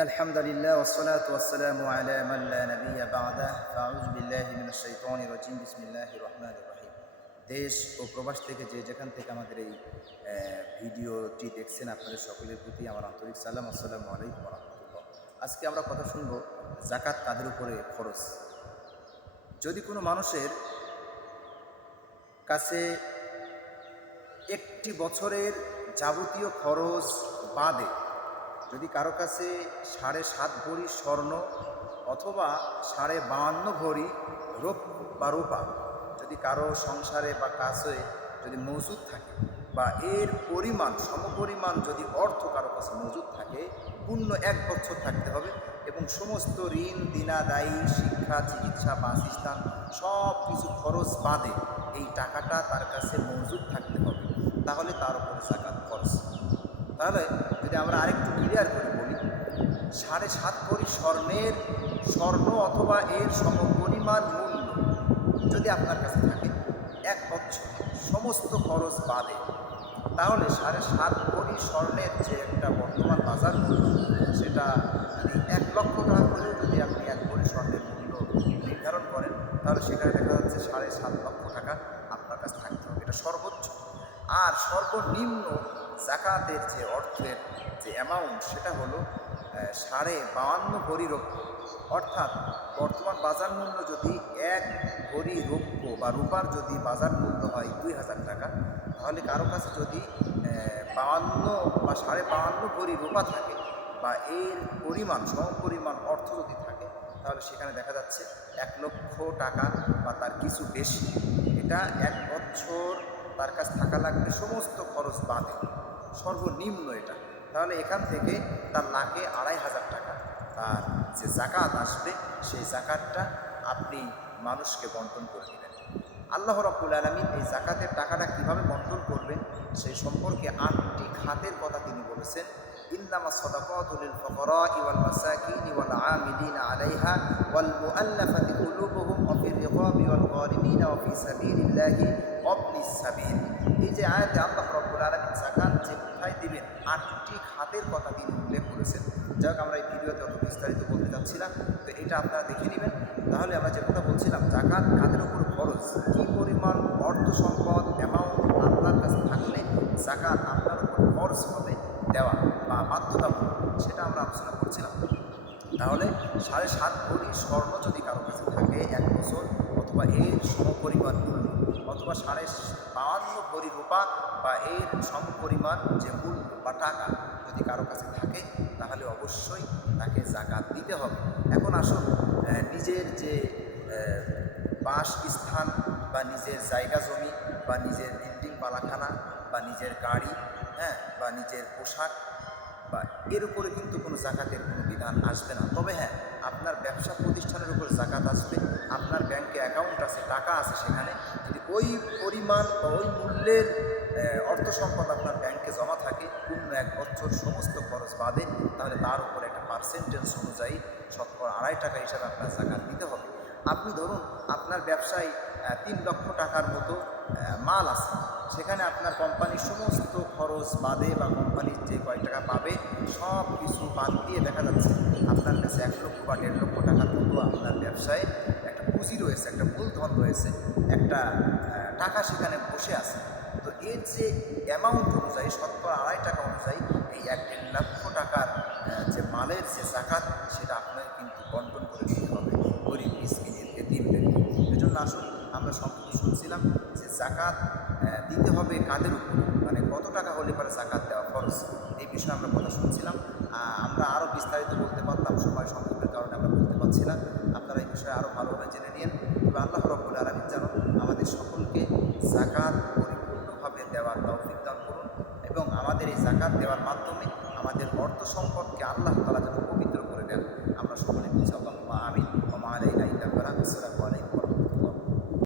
الحمد لله والصلاة والسلام على من لا نبي بعده فأعوذ بالله من الشيطان الرجيم بسم الله الرحمن الرحيم। দেশ ও প্রবাস থেকে যেখান থেকে আমাদের এই ভিডিওটি দেখছেন আপনাদের সকলের প্রতি আমার আন্তরিক সালাম। আসসালামু আলাইকুম ওয়া রাহমাতুল্লাহ। আজকে আমরা কথা শুনব যাকাত কাদের উপরে ফরজ। যদি কোনো মানুষের কাছে একটি বছরের যাবতীয় খরচ বাদে যদি কারো কাছে 7.5 ভরি স্বর্ণ অথবা 52.5 ভরি রূপা যদি কারো সংসারে বা কাছে যদি মজুদ থাকে বা এর পরিমাণ সমপরিমাণ যদি অর্থ কারো কাছে মজুদ থাকে, পূর্ণ 1 বছর থাকতে হবে এবং সমস্ত ঋণ দিনাদায়ী শিক্ষা চিকিৎসা বাসস্থান সব কিছু খরচ বাদে এই টাকাটা তার কাছে মজুদ থাকতে হবে, তাহলে তার উপরে যাকাত ফরজ। তাহলে যদি আমরা আরেকটু ক্লিয়ার করে বলি, 7.5 ভরি স্বর্ণ অথবা এর সমপরিমাণ মূল্য যদি আপনার কাছে থাকে 1 বছর সমস্ত খরচ বাদে, তাহলে 7.5 ভরি স্বর্ণের যে একটা বর্তমান বাজার মূল্য সেটা যদি 1 লক্ষ টাকা করে যদি আপনি 1 ভরি স্বর্ণের মূল্য নির্ধারণ করেন, তাহলে সেখানে দেখা যাচ্ছে 7.5 লক্ষ টাকা আপনার কাছে থাকতে হবে, এটা সর্বোচ্চ। আর সর্বনিম্ন যাকাতের যে অর্থের যে অ্যামাউন্ট সেটা হলো 52.5 ভরি রৌপ্য, অর্থাৎ বর্তমান বাজার মূল্য যদি 1 ভরি রৌপ্য বা রূপার যদি বাজার মূল্য হয় 2000 টাকা, তাহলে কারো কাছে যদি 52 বা 52.5 ভরি রূপা থাকে বা এর পরিমাণ সমপরিমাণ অর্থ যদি থাকে, তাহলে সেখানে দেখা যাচ্ছে 1 লক্ষ টাকা বা তার কিছু বেশি, এটা 1 বছর তার কাছে থাকা লাগবে সমস্ত খরচ বাদে, সর্বনিম্ন এটা। তাহলে এখান থেকে তার লাখে 2500 টাকা তার যে যাকাত আসবে, সেই যাকাতটা আপনি মানুষকে বন্টন করে দেবেন। আল্লাহ রাব্বুল আলামিন এই যাকাতের টাকাটা কিভাবে বন্টন করবেন সেই সম্পর্কে 8টি খাতের কথা তিনি বলেছেন। ইন্নামাস সাদাকাতু লিল ফুকারা'i ওয়াল মাসাকিনি ওয়াল 'আমিলিনা 'আলাইহা ওয়াল মুআল্লাফাতি কুলুবুহুম ওয়া ফির রিকাবি ওয়াল গারিমিনা ওয়া ফি সাবিলিল্লাহি ওয়া ইবনিস সাবিল। এই যে আয়াতে আল্লাহ রাব্বুল আলামিন যাকাত যে কোথায় দিবেন 8টি খাতের কথা তিনি উল্লেখ করেছেন। যাক আমরা এই ভিডিওতে অত বিস্তারিত বলতে চাচ্ছি না, তো এটা আপনারা দেখে নেবেন। তাহলে আমরা যে কথা বলছিলাম, যাকাত কাদের উপর ফরজ, কী পরিমাণ অর্থ সম্পদ অ্যামাউন্ট আপনার কাছে থাকলে যাকাত আপনার উপর ফরজ হবে দেওয়া বা বাধ্যতামূলক, সেটা আমরা আলোচনা করছিলাম। তাহলে 7.5 ভরি স্বর্ণ যদি কারো কাছে থাকে 1 বছর অথবা এর সমপরিমাণ মূল্য, অথবা 52.5 ভরি রূপা বা এর সমপরিমাণ যে মূল্য বা টাকা যদি কারো কাছে থাকে, তাহলে অবশ্যই তাকে যাকাত দিতে হবে। এখন আসুন, নিজের যে বাসস্থান বা নিজের জায়গা জমি বা নিজের বিল্ডিং বালাখানা বা নিজের গাড়ি, বা নিজের পোশাক বা এর উপরে কিন্তু কোনো যাকাতের কোনো বিধান আসবে না। তবে হ্যাঁ, আপনার ব্যবসা প্রতিষ্ঠানের উপর যাকাত আসবে। আপনার ব্যাংকে অ্যাকাউন্ট আছে, টাকা আছে, সেখানে যদি ওই পরিমাণ বা ওই মূল্যের অর্থ সম্পদ আপনার ব্যাংকে জমা থাকে পূর্ণ 1 বছর সমস্ত খরচ বাদে, তাহলে তার উপর একটা পার্সেন্টেজ অনুযায়ী 2.5 টাকা হিসাবে আপনার যাকাত দিতে হবে। আপনি ধরুন আপনার ব্যবসায় 3 লক্ষ টাকার মতো মাল আছে, সেখানে আপনার কোম্পানির সমস্ত খরচ বাদে বা কোম্পানির যে কয় টাকা পাবে সব কিছু বাদ দিয়ে দেখা যাচ্ছে আপনার কাছে 1 লক্ষ বা 1.5 লক্ষ টাকার মতো আপনার ব্যবসায় একটা পুঁজি রয়েছে, একটা মূলধন রয়েছে, একটা টাকা সেখানে বসে আছে। তো এর যে অ্যামাউন্ট অনুযায়ী 2.5 টাকা অনুযায়ী এই 1.5 লক্ষ টাকার যে মালের যে যাকাত সেটা আপনাকে কিন্তু বন্টন করে দিতে হবে গরিব মিসকিনের এতিমদের। এজন্য আসুন, আমরা সম্প্রতি শুনছিলাম যে যাকাত দিতে হবে কাদের উপর, মানে কত টাকা হলে পরে যাকাত দেওয়া ফরজ, এই বিষয়ে আমরা কথা শুনছিলাম। আমরা আরও বিস্তারিত বলতে পারতাম, সময় সংকটের কারণে আমরা বলতে পারছি না। আপনারা এই বিষয়ে আরও ভালোভাবে জেনে নিন। তবে আল্লাহ রাব্বুল আলামিন যেন আমাদের সকলকে যাকাত পরিপূর্ণভাবে দেওয়ার তৌফিক দান করুন এবং আমাদের এই যাকাত দেওয়ার মাধ্যমে আমাদের অর্থ সম্পদকে আল্লাহ তাআলা যেন পবিত্র করে দেন। আমরা সকলে বলছি আল্লাহুম্মা আমিন ওয়া মা আলাইনা ইল্লাল বালাগ।